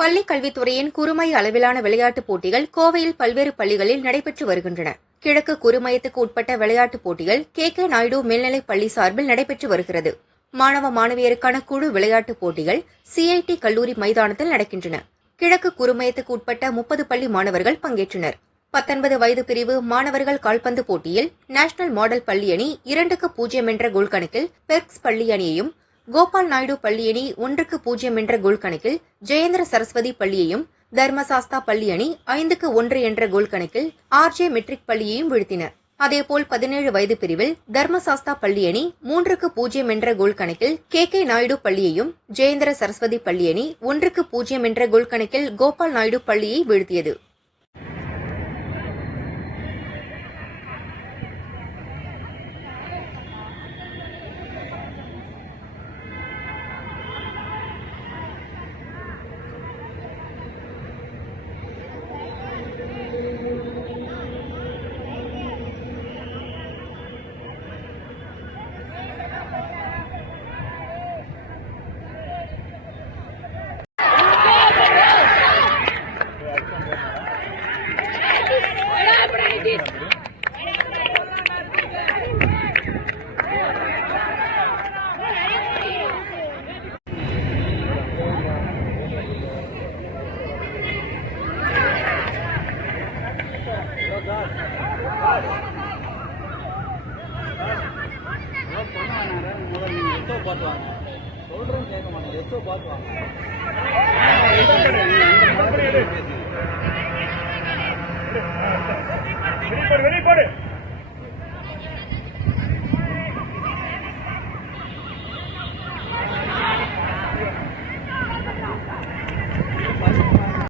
பள்ளிக் கல்வித்துறையின் குறுமை அளவிலான விளையாட்டுப் போட்டிகள் கோவையில் பல்வேறு பள்ளிகளில் நடைபெற்று வருகின்றன. கிழக்கு குறுமையத்துக்கு உட்பட்ட விளையாட்டுப் போட்டிகள் கே நாயுடு மேல்நிலைப் பள்ளி சார்பில் நடைபெற்று வருகிறது. மாணவ மாணவியருக்கான குழு விளையாட்டுப் போட்டிகள் CIT கல்லூரி மைதானத்தில் நடக்கின்றன. கிழக்கு குறுமையத்துக்கு உட்பட்ட 30 பள்ளி மாணவர்கள் பங்கேற்றனர். 19 வயது பிரிவு மாணவர்கள் கால்பந்து போட்டியில் நேஷனல் மாடல் பள்ளி அணி 2-0 என்ற கோல் கணக்கில் பெர்க்ஸ் பள்ளி அணியையும், கோபால் நாயுடு பள்ளி அணி 1-0 என்ற கோல் கணக்கில் ஜெயேந்திர சரஸ்வதி பள்ளியையும், தர்மசாஸ்தா பள்ளி அணி 5-1 என்ற கோல் கணக்கில் RJ மெட்ரிக் பள்ளியையும் வீழ்த்தின. அதேபோல் 17 வயது பிரிவில் தர்மசாஸ்தா பள்ளி அணி 3-0 என்ற கோல் கணக்கில் கே நாயுடு பள்ளியையும், ஜெயேந்திர சரஸ்வதி பள்ளி அணி 1-0 என்ற கோல் கணக்கில் கோபால் நாயுடு பள்ளியை வீழ்த்தியது. சொல்றேன் கேட்க மாட்டேன்.